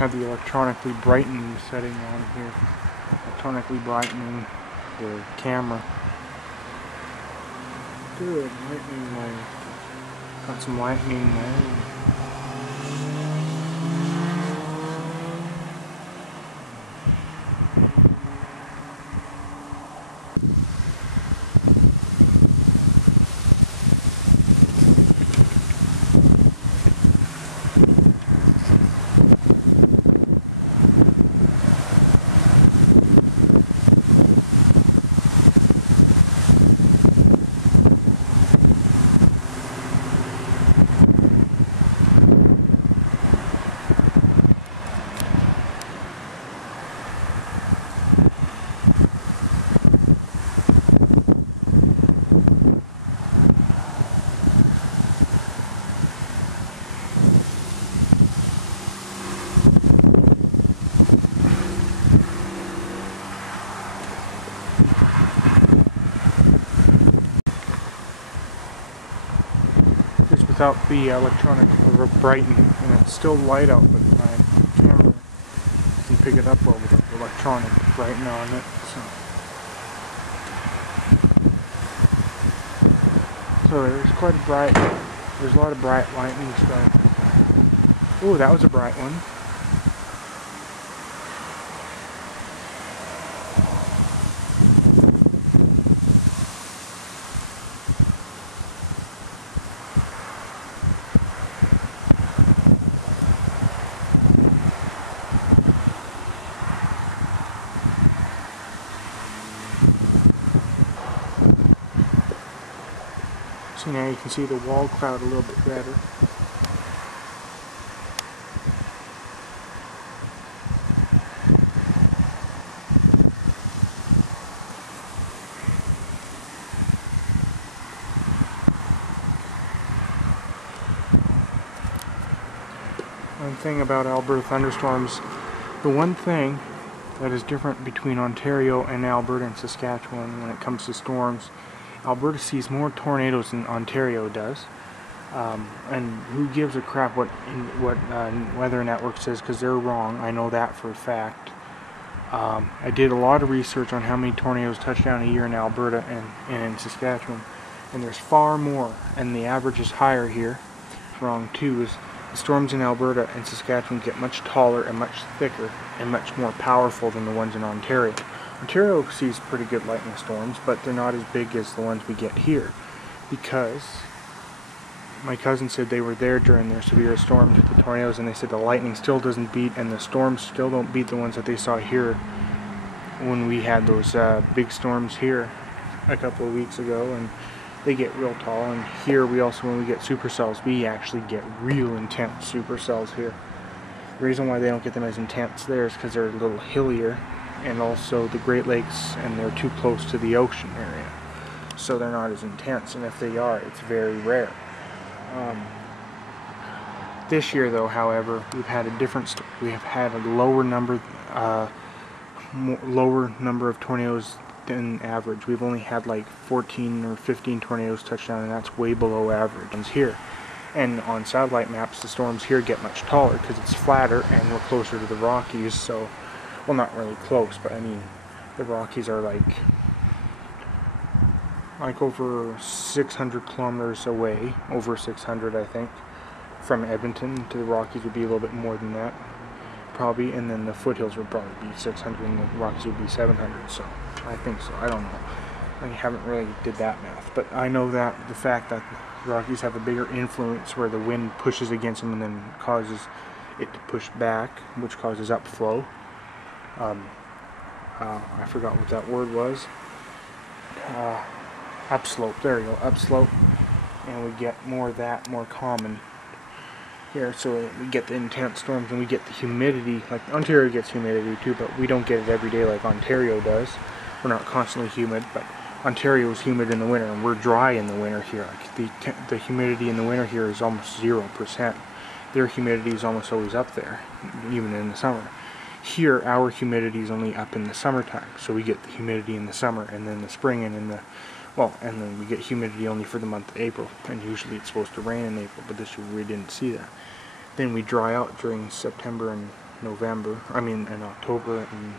have the electronically brightening setting on here. Electronically brightening the camera. Good lightning light. Got some lightning there. Without the electronic brightening, and it's still light out, but my camera can pick it up well with the electronic brightening on it. So there's quite a bright. There's a lot of bright lightning stuff. Oh, that was a bright one. So now you can see the wall cloud a little bit better. One thing about Alberta thunderstorms, the one thing that is different between Ontario and Alberta and Saskatchewan when it comes to storms, Alberta sees more tornadoes than Ontario does, and who gives a crap what Weather Network says, because they're wrong. I know that for a fact. I did a lot of research on how many tornadoes touch down a year in Alberta and in Saskatchewan, and there's far more, and the average is higher here. Wrong too, is the storms in Alberta and Saskatchewan get much taller and much thicker and much more powerful than the ones in Ontario. Ontario sees pretty good lightning storms, but they're not as big as the ones we get here, because my cousin said they were there during their severe storms with the tornadoes, and they said the lightning still doesn't beat, and the storms still don't beat the ones that they saw here when we had those big storms here a couple of weeks ago, and they get real tall. And here we also, when we get supercells, we actually get real intense supercells here. The reason why they don't get them as intense there is because they're a little hillier, and also the Great Lakes, and they're too close to the ocean area, so they're not as intense, and if they are, it's very rare. This year though, however, we've had a different we have had a lower number of tornadoes than average. We've only had like 14 or 15 tornadoes touch down, and that's way below average here. And on satellite maps, the storms here get much taller because it's flatter and we're closer to the Rockies, so, well, not really close, but I mean, the Rockies are like over 600 kilometers away, over 600 I think, from Edmonton to the Rockies would be a little bit more than that, probably, and then the foothills would probably be 600 and the Rockies would be 700, so I think so, I don't know. I haven't really did that math, but I know that the fact that the Rockies have a bigger influence where the wind pushes against them and then causes it to push back, which causes upflow. I forgot what that word was. Upslope, there you go, upslope, and we get more of that, more common here, so we get the intense storms and we get the humidity. Like Ontario gets humidity too, but we don't get it every day like Ontario does. We're not constantly humid, but Ontario is humid in the winter and we're dry in the winter here. Like the humidity in the winter here is almost 0%. Their humidity is almost always up there, even in the summer. Here, our humidity is only up in the summertime, so we get the humidity in the summer, and then the spring, and in the, well, and then we get humidity only for the month of April, and usually it's supposed to rain in April, but this year we didn't see that. Then we dry out during September and November, in October and